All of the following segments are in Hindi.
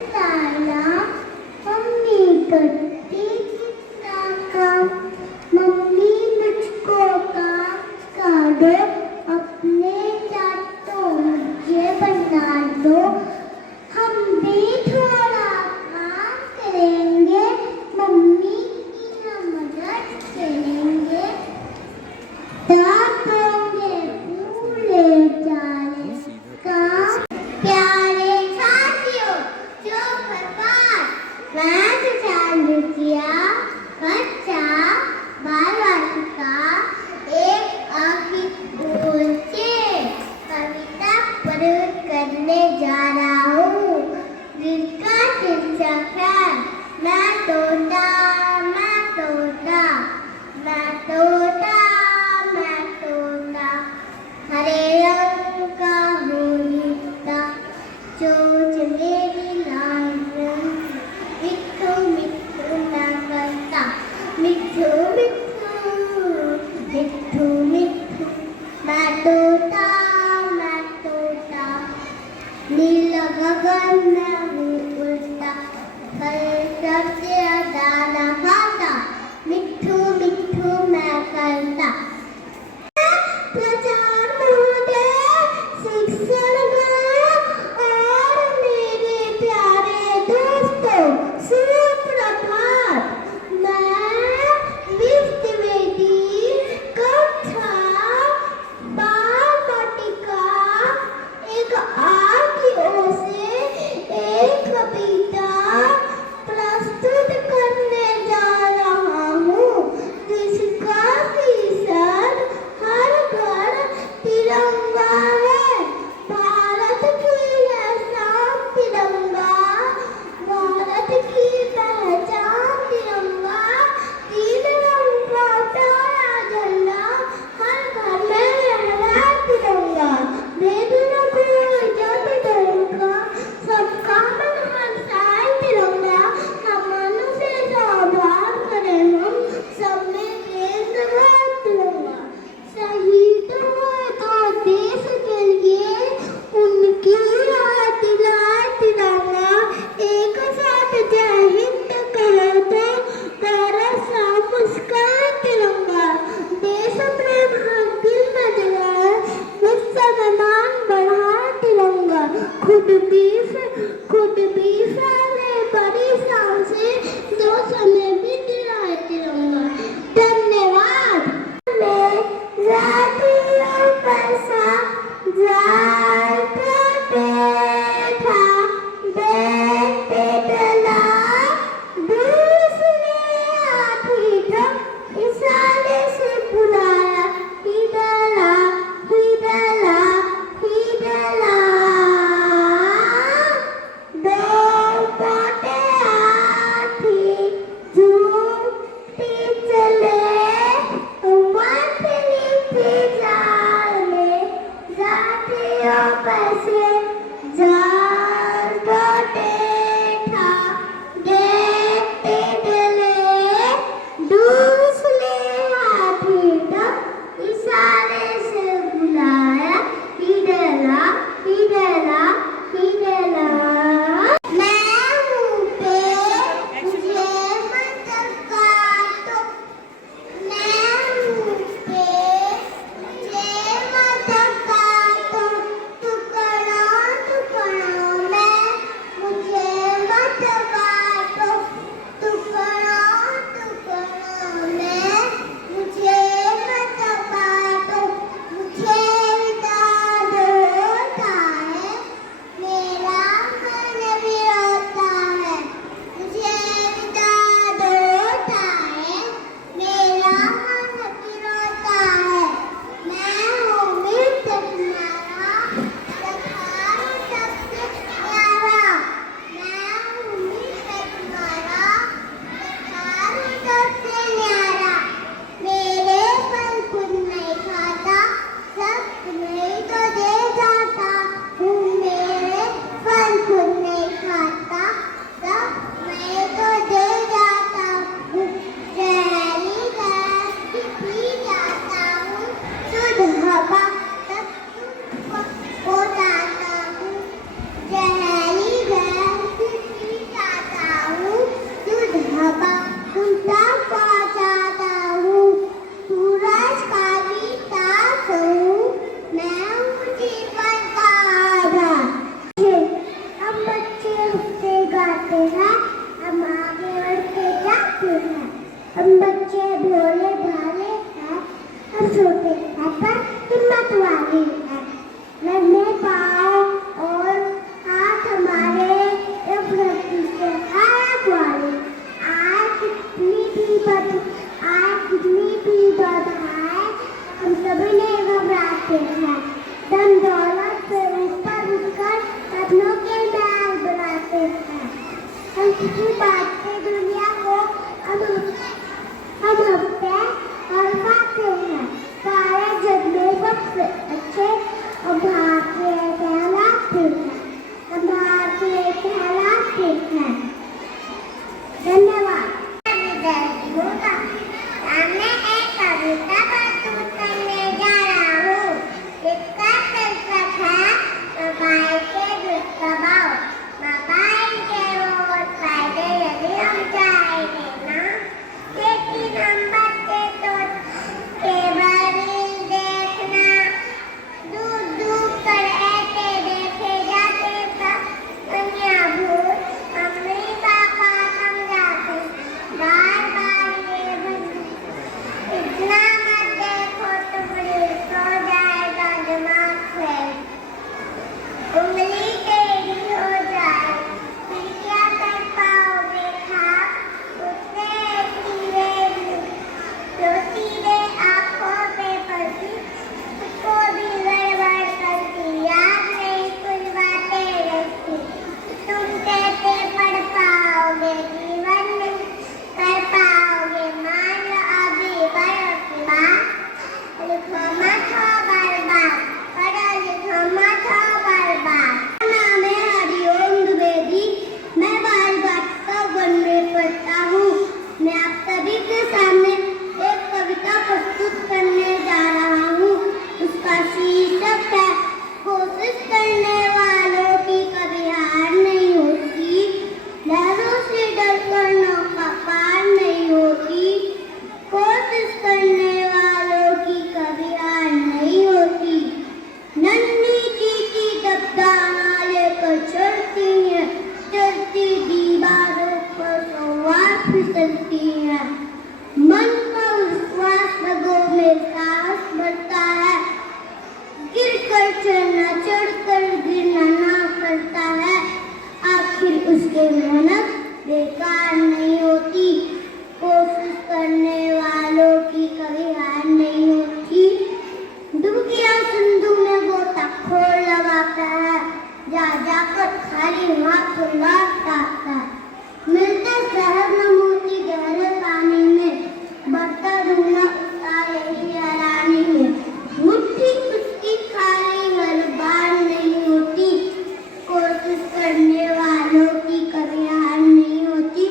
ताला मम्मी करती कितना काम। मम्मी मुझको काम सिखा दो, अपने चाटो मुझे बना दो। हम भी थोड़ा काम करेंगे, मम्मी की हम मदद करेंगे। तापोंगे पूरे जाने काम। प्यारे साथियों, जो भगवान मैं चालू किया बच्चा बालवाटिका का एक आखिर बोल के कविता प्रयोग करने जा रहा हूँ, जिसका शीर्षक है मैं तोता मैं तोता मैं तोता मैं तोता। हरे रंग का होता चोच मेरी लाल रंग, मिठू मिठू मैं करता, मिठू मिठू मिठू मिठू मैं तोता मैं तोता। नीला गगन में हूँ उड़ता, फल सब्जी दाना खाता, मिठू मिठू मैं करता। प्रचार महोदय, शिक्षण और मेरे प्यारे दोस्तों, सुप्रभात। मैं विद्यावेदी कक्षा बालवाटिका एक की ओर से एक कविता प्रस्तुत करने जा रहा हूँ, जिसका शीर्षक हर घर तिरंगा है। भारत की है शान तिरंगा, भारत की पहचान तिरंगा। तीन रंग का प्यारा झंडा, हर घर में लहराए तिरंगा। भेद न कोई जाति धर्म का, सबका मन हर्षाए तिरंगा। हम मनुष्य से आभार करें हम, सब में देश है तिरंगा। शहीद हुए तो देश के लिए, उनकी राह दिलाए तिरंगा। एक साथ जय हिंद कहो तो भारत सा मुस्कान तिरंगा। देश प्रेम हर दिल में जगाए, मुसलमान बढ़ाए तिरंगा। खुद भी फैले बड़ी शान से, जो समय भी दिलाए तिरंगा। धन्यवाद। रातियों पर सा जाग बैठा, बैठे डला बढ़ते हैं, हम आगे बढ़ते जाते हैं। हम बच्चे भोले भाले हैं, हम छोटे हैं पर हिम्मत वाले हैं। नन्हे पाँव और हाथ हमारे एक धरती से अलग वाले। आज कितनी भी बधाई, हम सभी ने घबराते हैं। धन दौलत से ऊपर उठकर सपनों के महल बनाते हैं। हम किसी बात से दुनिया को हम हफ्ते और पाते हैं। सारे जग में सबसे अच्छे और भारतीय कहलाते हैं। हम भारतीय कहलाते हैं। धन्यवाद। मैं एक कविता प्रस्तुत करने जा रहा हूँ। इसका शीर्षक है मोबाइल के दुष्प्रभाव। मोबाइल के बहुत फायदे यदि हम चाहेंगे ना, लेकिन हम बच्चे तो केवल रील देखना, दूर कर ऐसे देखे जाते सब दुनिया भूल मम्मी पापा समझाते बार बार ये इतना मत देखो तो सो जाएगा दिमाग फेल, उंगली टेढ़ी हो जाए, फिर क्या कर पाओगे खाक, उससे सीधे आँखों पे पड़ती, उसको भी गड़बड़ करती, याद नहीं कुछ बातें रहती। तुम कैसे पढ़ पाओगे, जीवन में कर पाओगे, मान लो अभी बड़ों की बात, लिखो मत हो बर्बाद, पढ़ो लिखो मत हो बर्बाद। मेरा नाम है हरिओम द्विवेदी, मैं बालवाटिका वन में पढ़ता हूँ। मैं आप सभी के सामने एक कविता प्रस्तुत करने जा रहा हूँ। उसका शीर्षक है कोशिश करने वालों की कभी हार नहीं होती, लहरों से डरकर नौका पार नहीं होती, कोशिश करने वालों की कभी हार नहीं होती। नन्ही चीटी दबदाना लेकर चलती है, चलती दीवारों पर सवार फिसलती है। मन का विश्वास रगों में साहस बढ़ता है, गिर कर चढ़ना चढ़ कर गिरना ना करता है। आखिर उसके मेहनत बेकार नहीं होती, कोशिश करने वालों की कभी हार नहीं होती। डुबकिया सिंधु में गोता खोल लगाता है, जा जाकर खाली हाथ लौट आता है। मिलते शहर में मोती गहरे पानी में, बढ़ता दूंगा उसका यही हैरानी है। मुट्ठी उसकी खाली हर बार नहीं होती, कोशिश करने वालों की कभी हार नहीं होती।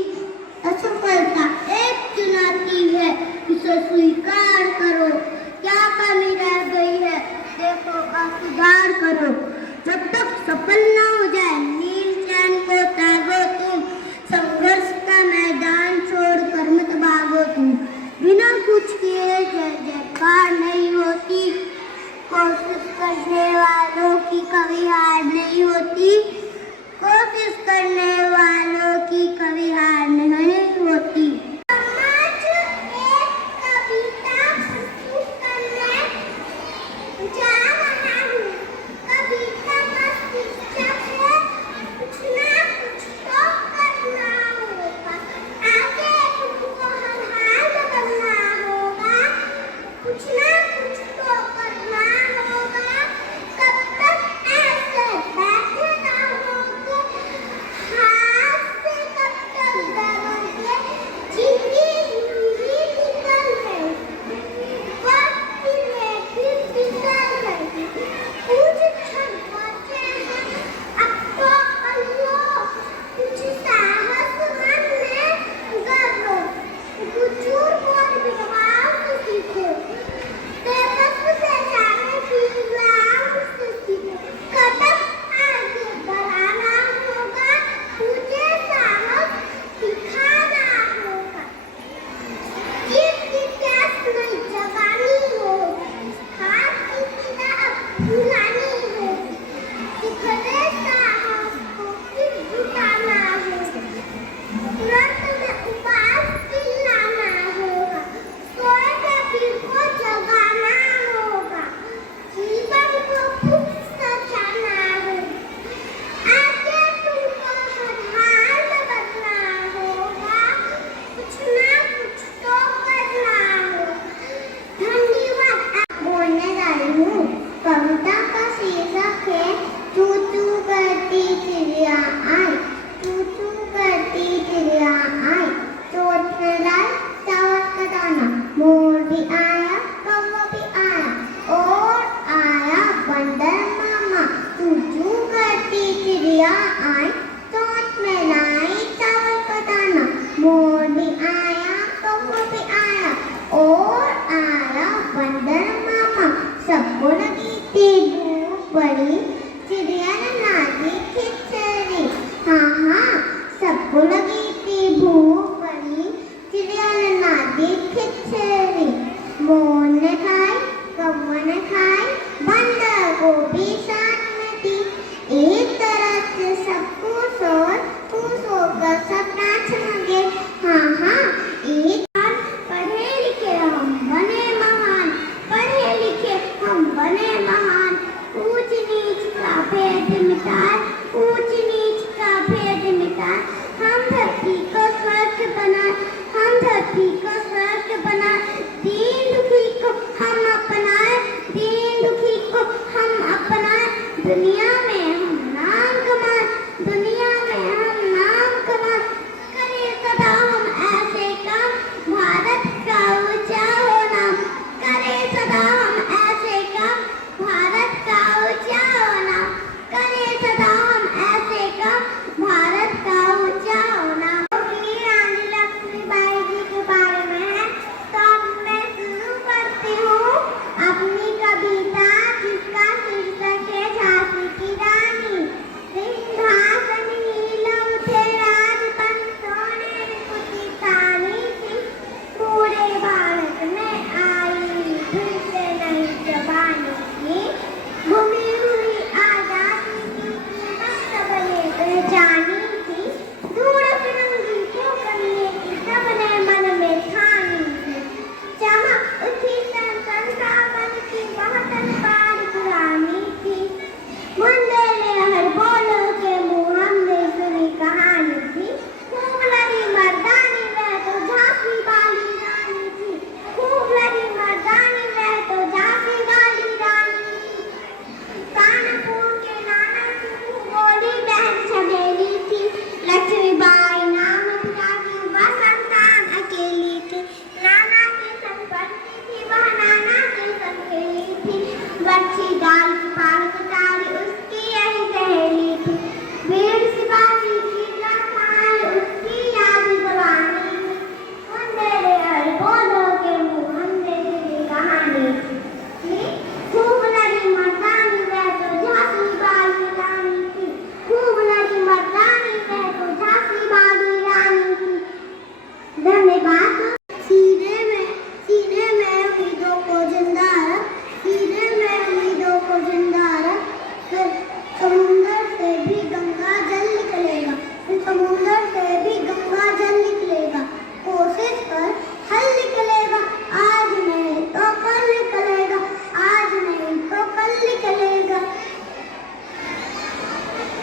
से भी गंगा जल निकलेगा, कोशिश कर हल निकलेगा, आज नहीं तो कल निकलेगा, आज नहीं तो कल निकलेगा।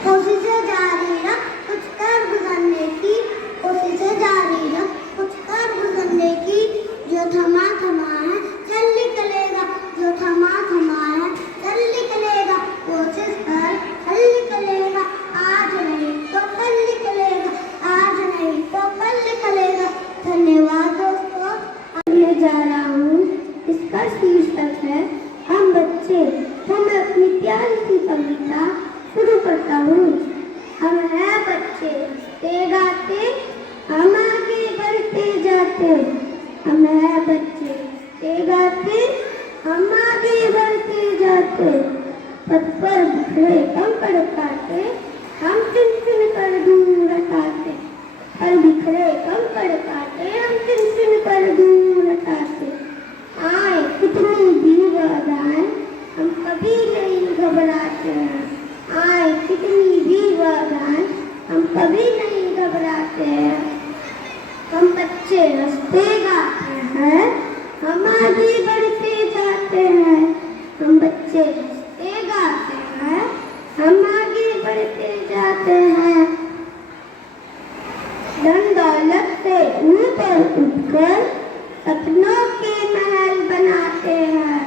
कोशिशें जारी रख, कुछ कर गुजरने की, कोशिशें जारी रख, कुछ कर गुजरने की, जो थमा थमा है चल निकलेगा, जो थमा थमा है चल निकलेगा, कोशिश कर हल निकलेगा, आज नहीं तो कल निकलेगा, आज नहीं तो कल निकलेगा। धन्यवाद दोस्तों। अब मैं जा रहा हूँ, इसका शीर्षक है हम बच्चे। तो मैं अपनी प्यारी सी कविता शुरू करता हूँ। हम हैं बच्चे ते गाते, हम आगे बढ़ते जाते, हम हैं बच्चे ते गाते, हम आगे बढ़ते जाते, पथ पर बिखरे कंकड़ काटे, हम चुन चुन कर दूर हटाते, पर बिखरे कंकड़ काटे, हम चुन चुन कर दूर हटाते। आए कितनी भी बाधाएं, हम कभी नहीं घबराते हैं, आए कितनी भी बाधाएं, हम कभी नहीं घबराते हैं। हम बच्चे हंसते गाते हैं, हम आगे बढ़ते जाते हैं, हम बच्चे हंसते गाते हैं, हम आगे बढ़ते जाते हैं। धन दौलत से ऊपर उठकर सपनों के महल बनाते हैं,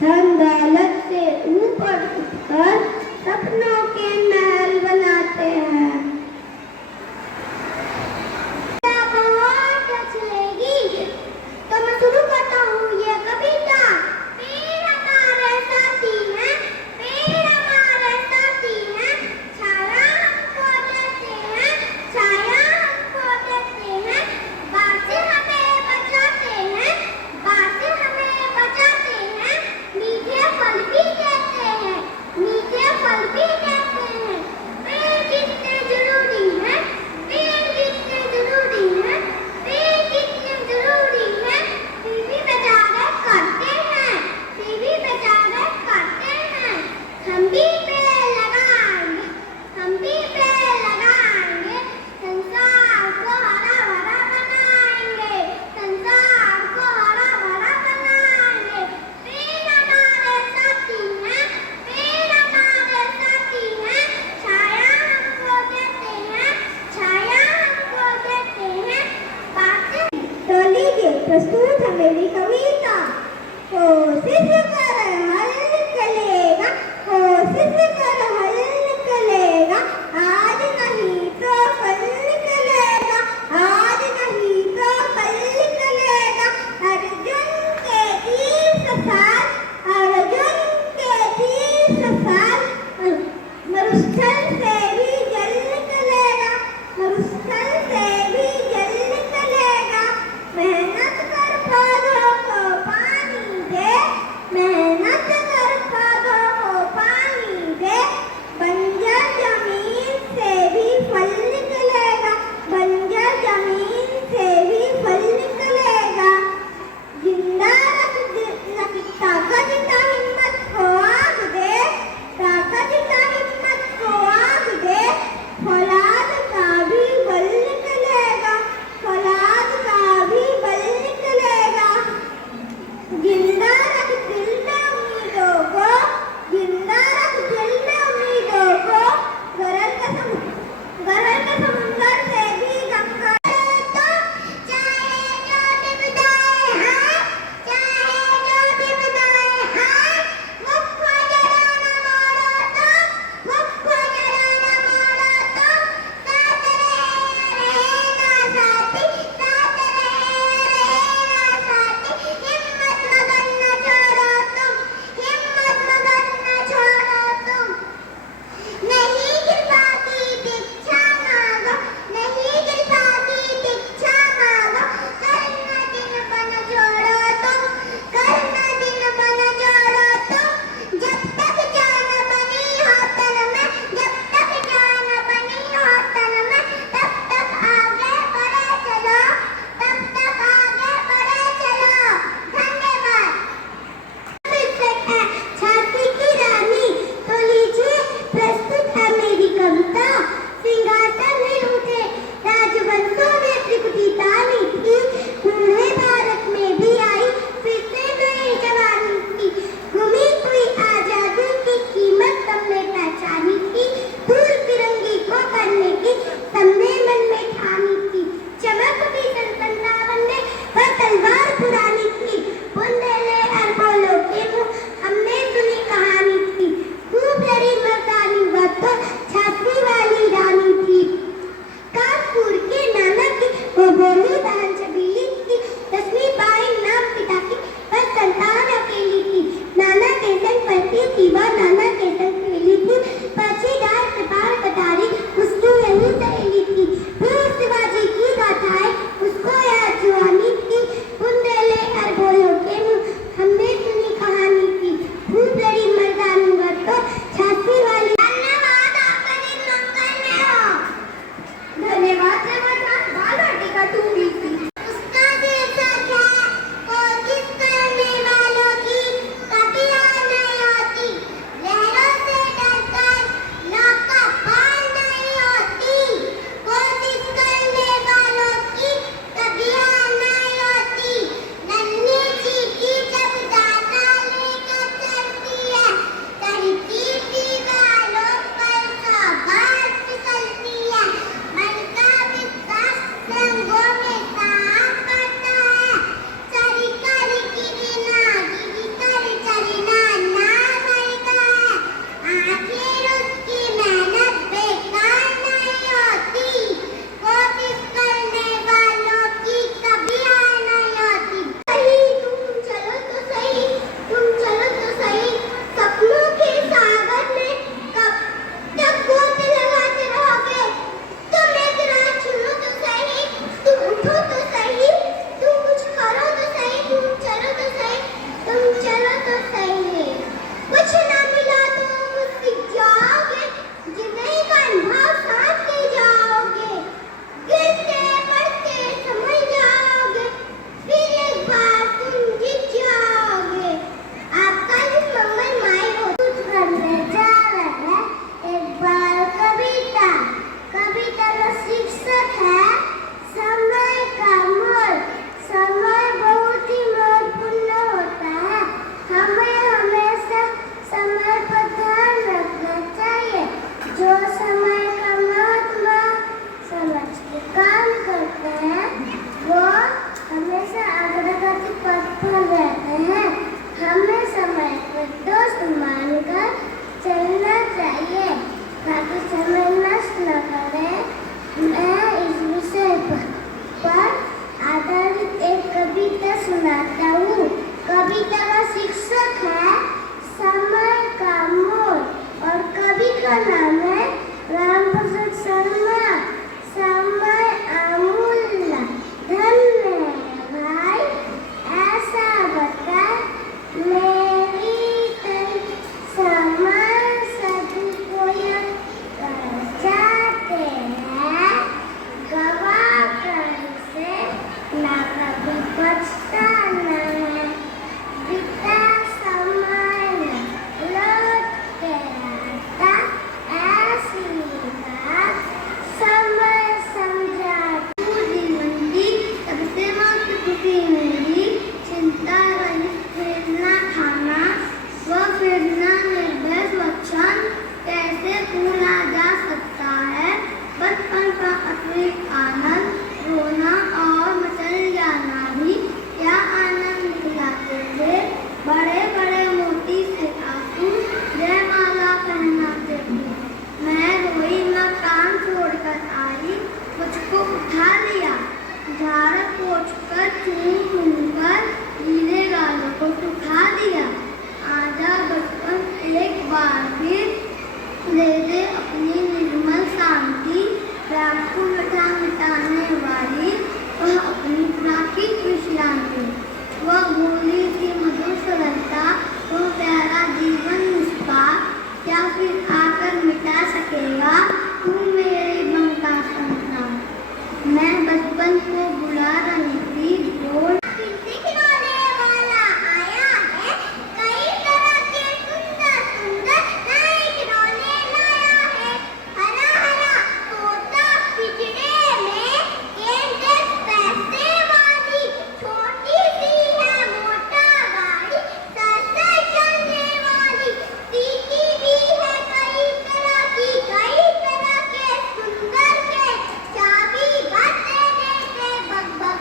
धन दौलत से ऊपर उठकर सपनों के महल बनाते हैं। बहुत अच्छी लगेगी तो मैं शुरू करता हूँ ये कविता। पेड़ हमारे साथी हैं, पेड़ हमारे साथी हैं, छाया हमको देते हैं, छाया हमको देते हैं, बातें हमें बचाते हैं, बातें हमें बचाते हैं, मीठे फल भी देते हैं, मीठे फल भी देते हैं। पेड़ कितने जरूरी हैं, पेड़ कितने जरूरी हैं, पेड़ कितने जरूरी हैं, सीधी बेचारे करते हैं, सीधी बेचारे करते हैं। हम भी पेड़ लगाएंगे, हम भी पेड़ लगाएंगे, संसार को हरा भरा बनाएंगे, संसार को हरा भरा बनाएंगे। पेड़ हमारे साथी हैं, पेड़ हमारे साथी हैं, छाया हमको देते हैं, छाया हमको देते हैं, बातें। तो लीजिए प्रस्तुत है मेरी कविता। कोशिश कर हल निकलेगा, कोशिश कर हल निकलेगा, आज नहीं तो कल निकलेगा, आज नहीं तो कल निकलेगा। अर्जुन के 30 साल, अर्जुन के 30 साल, मरुस्थल से भी जल निकलेगा, मरुस्थल से भी जल निकलेगा। मेहनत कर पौधों को पानी दे, काम करते हैं वो हमेशा अग्रगति पथ पर रहते हैं। हमें समय पर दोस्त मानकर चलना चाहिए ताकि समय नष्ट न करें। मैं इस विषय पर आधारित एक कविता सुनाता हूँ। कविता का शीर्षक है समय का मोल और कवि का नाम है रामप्रसाद शर्मा। समय अमूल्य धन है भाई, ऐसा बता मेरी तन समय सदुपयोग कर जाते हैं, गवा कर से ना कभी बचता न है। बीता समय न लौट के आता, ऐसी बात समय समझा। जीवन की सबसे महत्वपूर्ण मेरी चिंता रही प्रेरणा खाना, वह प्रेरणा निर्भय स्वच्छंद कैसे भूला जा सकता है। बचपन का असली आनंद, रोना और मचल जाना भी क्या आनंद दिलाते थे। बड़े बड़े मोती से आंसू जयमाला पहनाते थे। मैं रोई, मकान छोड़कर आई, मुझको उठा लिया, झाड़ पोंछ कर चूम कर गीले गालों को सुखा दिया। आजा बचपन एक बार फिर दे दे अपनी निर्मल शांति, रात को मिटाने वाली वह अपनी प्राकृतिक विश्रांति। वह भोली सी मधुर सरलता, वह प्यारा जीवन निष्पाप, क्या फिर आकर मिटा सकेगा तू मेरी ममता संसार। मैं बचपन को बुला रही थी बोल खिलौने वाला आया है, कई तरह के सुंदर सुंदर नए खिलौने लाया है। हरा हरा तोता पिंजरे में, एक पैसे वाली छोटी सी है मोटा गाड़ी, सर से चलने वाली। सीटी भी है कई तरह के सुंदर के, चाबी भर देने से बक बक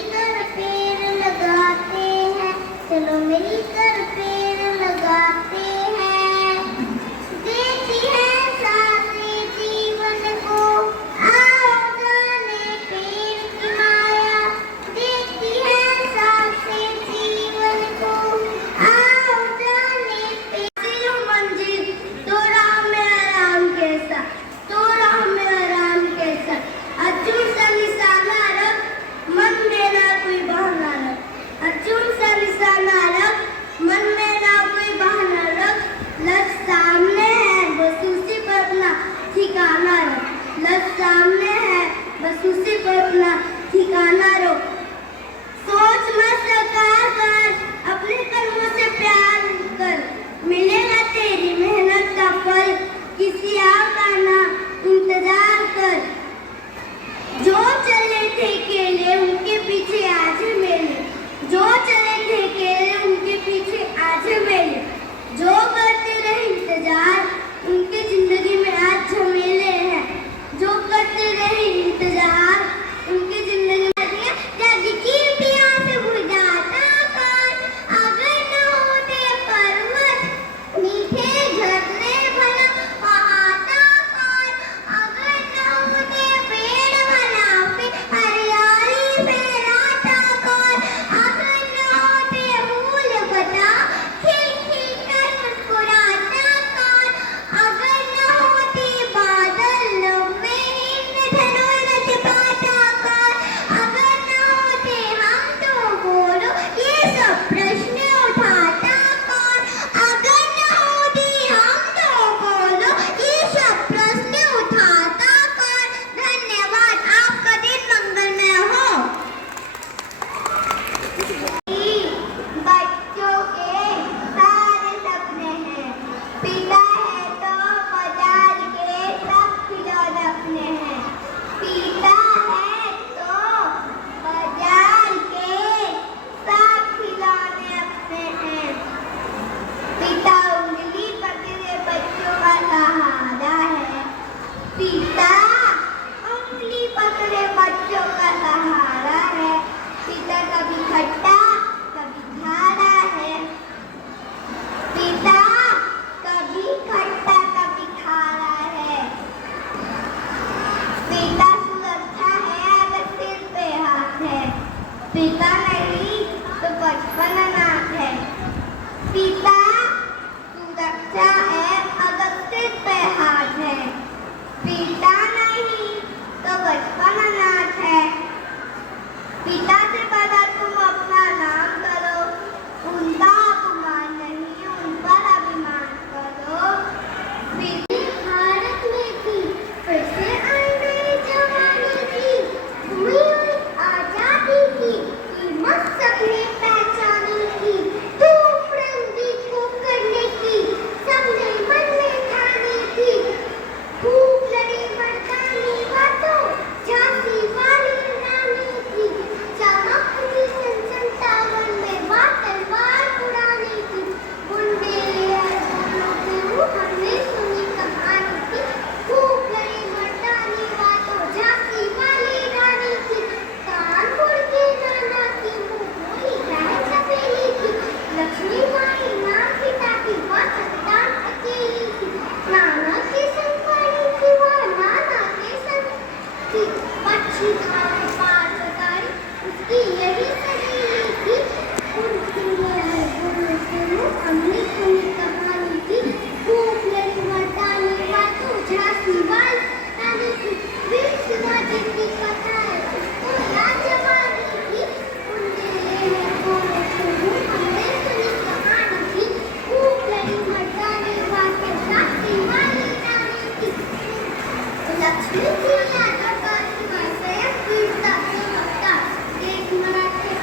मिलकर पेड़ लगाते हैं, चलो मिलकर पेड़ लगाते हैं। देती है सांसें जीवन को, आओ जाने पेड़ की माया। देती है सांसें जीवन को, आओ जाने पेड़। मंजिल तो राह में आराम कैसा, तो राह में आराम कैसा। अचूक सा निशाना रख, मन में ना कोई बहाना रख। अचूक सा निशाना रख, मन में ना कोई बहाना रख। लक्ष्य सामने है, बस उसी पर अपना ठिकाना रख। लक्ष्य सामने है, बस उसी पर अपना ठिकाना रख। सोच मत साकार कर, अपने कर्मों से प्यार कर, मिलेगा तेरी मेहनत का फल। किसी और का ना इंतजार कर। जो चले थे अकेले उनके पीछे आज मेले, जो चले थे अकेले उनके पीछे आज मेले। जो करते रहे इंतजार उनकी जिंदगी में आज झमेले हैं। जो करते रहे इंतजार उनकी जिंदगी में जग की प्यास बुझाता कौन, अगर न होते पर्वत मीठे झरने भला बहाता कौन। अगर न होते पेड़ भला फिर हरियाली फैलाता कौन। अगर न होते फूल बता खिल खिल कर मुस्कुराता कौन। अगर न होते बादल में इंद्रधनुष छिपाता कौन। अगर न होते हम तो बोलो ये सब प्रश्न उठाता कौन। अगर न होते हम तो बोलो ये सब प्रश्न उठाता कौन। धन्यवाद, आपका दिन मंगलमय हो। बच्चों के सारे सपने हैं, पिता है तो बाजार के सब खिलौने अपने हैं। पिता है तो बाजार के सब खिलौने अपने हैं। पिता उंगली पकड़े बच्चों का सहारा है। पिता उंगली पकड़े बच्चों का सहारा है। पिता कभी खट्टा कभी खारा है। पिता कभी खट्टा कभी खारा है। पिता सुरक्षा है अगर सिर पे हाथ है। पिता नहीं तो बचपन अनाथ है। पिता सुरक्षा है अगर सिर पे हाथ है। पिता नहीं तो बचपन अनाथ है। पिता से बड़ा तुम अपना नाम करो, उनका अपमान नहीं उन पर अभिमान करो। भारत में थी फिर से आई मेरी जवानी की, हुई हुई आजादी की कीमत सबने पहचानी की। धूप रंगी खूब करने की सबने मन में ठानी थी। खूब लड़ी मर्दानी बातों झांसी वाली रानी थी। चमकती सन 57 में बादल बार उड़ानी थी। बुंदेलखंड के मुंह हमने सुनी कहानी थी। खूब लड़ी मर्दानी बातों झांसी वाली रानी थी। कानपुर के नाना की मुंह बोली बहन सफेली थी। लक्ष्मी माई मां पिता की वह संतान अकेली थी। नाना के संग पढ़ी थी वह नाना के संग थी। पक्षी खाए पार लगाई उसकी यही सहेली थी। उनकी हमने सुनी कहानी थी। खूब लड़ी मर्दानी बातों झांसी वाली रानी थी। वीर शिवाजी की कथा है उसको राजवानी थी। हमने सुनी कहानी थी। खूब लड़ी मर्दानी बातों झांसी वाली रानी थी। लक्ष्मी जी यादव का स्वयं वीरता से वक्ता एक मराठे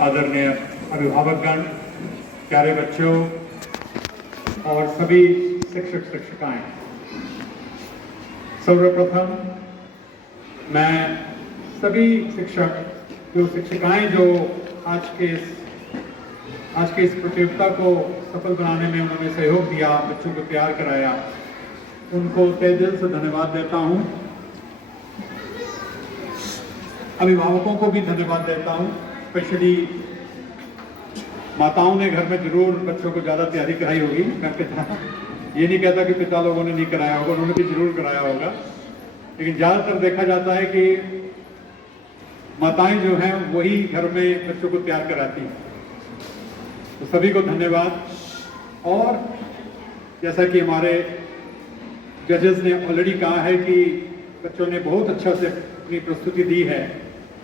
आदरणीय अभिभावकगण, प्यारे बच्चों और सभी शिक्षक शिक्षिकाएं, सर्वप्रथम मैं सभी शिक्षक जो शिक्षिकाएं जो आज के इस प्रतियोगिता को सफल बनाने में उन्होंने सहयोग दिया, बच्चों को तैयार कराया, उनको तहे दिल से धन्यवाद देता हूं। अभिभावकों को भी धन्यवाद देता हूं। स्पेशली माताओं ने घर में जरूर बच्चों को ज़्यादा तैयारी कराई होगी। मैं ये नहीं कहता कि पिता लोगों ने नहीं कराया होगा, उन्होंने भी जरूर कराया होगा, लेकिन ज़्यादातर देखा जाता है कि माताएं जो हैं वही घर में बच्चों को तैयार कराती हैं। तो सभी को धन्यवाद। और जैसा कि हमारे जजेस ने ऑलरेडी कहा है कि बच्चों ने बहुत अच्छा से अपनी प्रस्तुति दी है,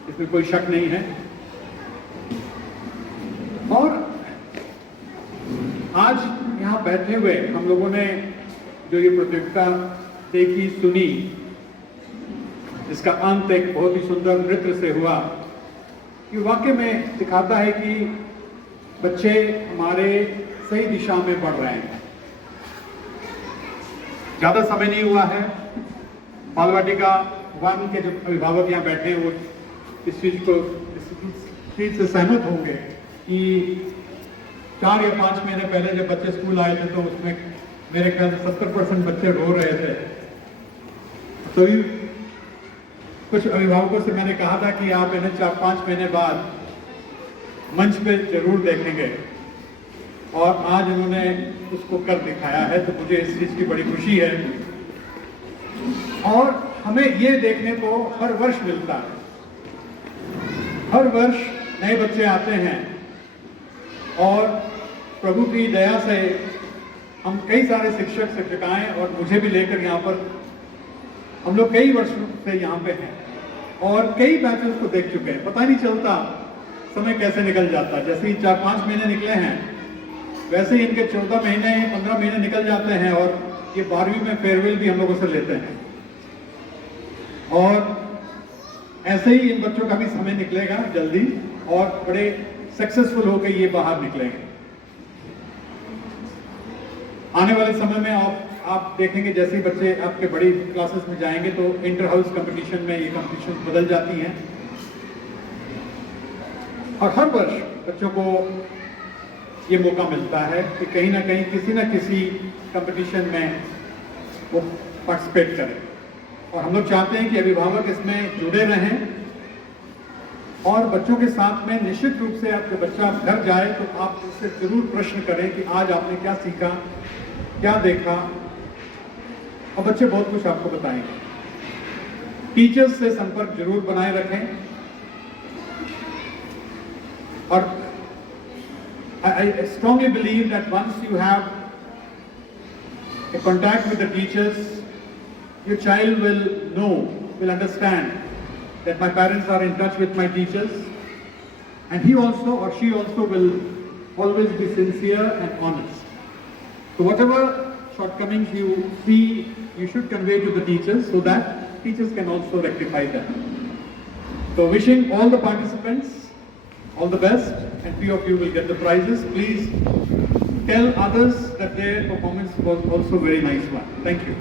इसमें कोई शक नहीं है। और आज यहाँ बैठे हुए हम लोगों ने जो ये प्रतियोगिता देखी सुनी, जिसका अंत एक बहुत ही सुंदर नृत्य से हुआ, कि वाकई में दिखाता है कि बच्चे हमारे सही दिशा में बढ़ रहे हैं। ज्यादा समय नहीं हुआ है, बालवाटिका 1 के जो अभिभावक यहाँ बैठे हैं वो इस चीज से सहमत होंगे कि 4 या 5 महीने पहले जब बच्चे स्कूल आए थे तो उसमें मेरे ख्याल से 70% बच्चे रो रहे थे। तो कुछ अभिभावकों से मैंने कहा था कि आप इन्हें 4-5 महीने बाद मंच पे जरूर देखेंगे, और आज उन्होंने उसको कर दिखाया है, तो मुझे इस चीज की बड़ी खुशी है। और हमें ये देखने को हर वर्ष मिलता है, हर वर्ष नए बच्चे आते हैं, और प्रभु की दया से हम कई सारे शिक्षक शिक्षिकाएं और मुझे भी लेकर यहाँ पर हम लोग कई वर्षों से यहाँ पे हैं और कई बैचेस को देख चुके हैं। पता नहीं चलता समय कैसे निकल जाता है। जैसे ही 4-5 महीने निकले हैं, वैसे ही इनके 14 महीने 15 महीने निकल जाते हैं, और ये 12वीं में फेयरवेल भी हम लोगों से लेते हैं। और ऐसे ही इन बच्चों का भी समय निकलेगा जल्दी, और बड़े सक्सेसफुल होकर ये बाहर निकलेंगे। आने वाले समय में आप देखेंगे जैसे ही बच्चे आपके बड़ी क्लासेस में जाएंगे तो इंटर हाउस कंपटीशन में ये कंपटीशन बदल जाती हैं, और हर वर्ष बच्चों को ये मौका मिलता है कि कहीं ना कहीं किसी न किसी कंपटीशन में वो पार्टिसिपेट करें। और हम लोग चाहते हैं कि अभिभावक इसमें जुड़े रहें, और बच्चों के साथ में निश्चित रूप से आप जब बच्चा घर जाए तो आप उससे जरूर प्रश्न करें कि आज आपने क्या सीखा, क्या देखा, और बच्चे बहुत कुछ आपको बताएंगे। टीचर्स से संपर्क जरूर बनाए रखें, और I strongly believe that once you have a contact with the teachers, your child will understand that my parents are in touch with my teachers, and he also or she also will always be sincere and honest. So whatever shortcomings you see, you should convey to the teachers so that teachers can also rectify them. So wishing all the participants all the best, and few of you will get the prizes. Please tell others that their performance was also very nice one. Thank you.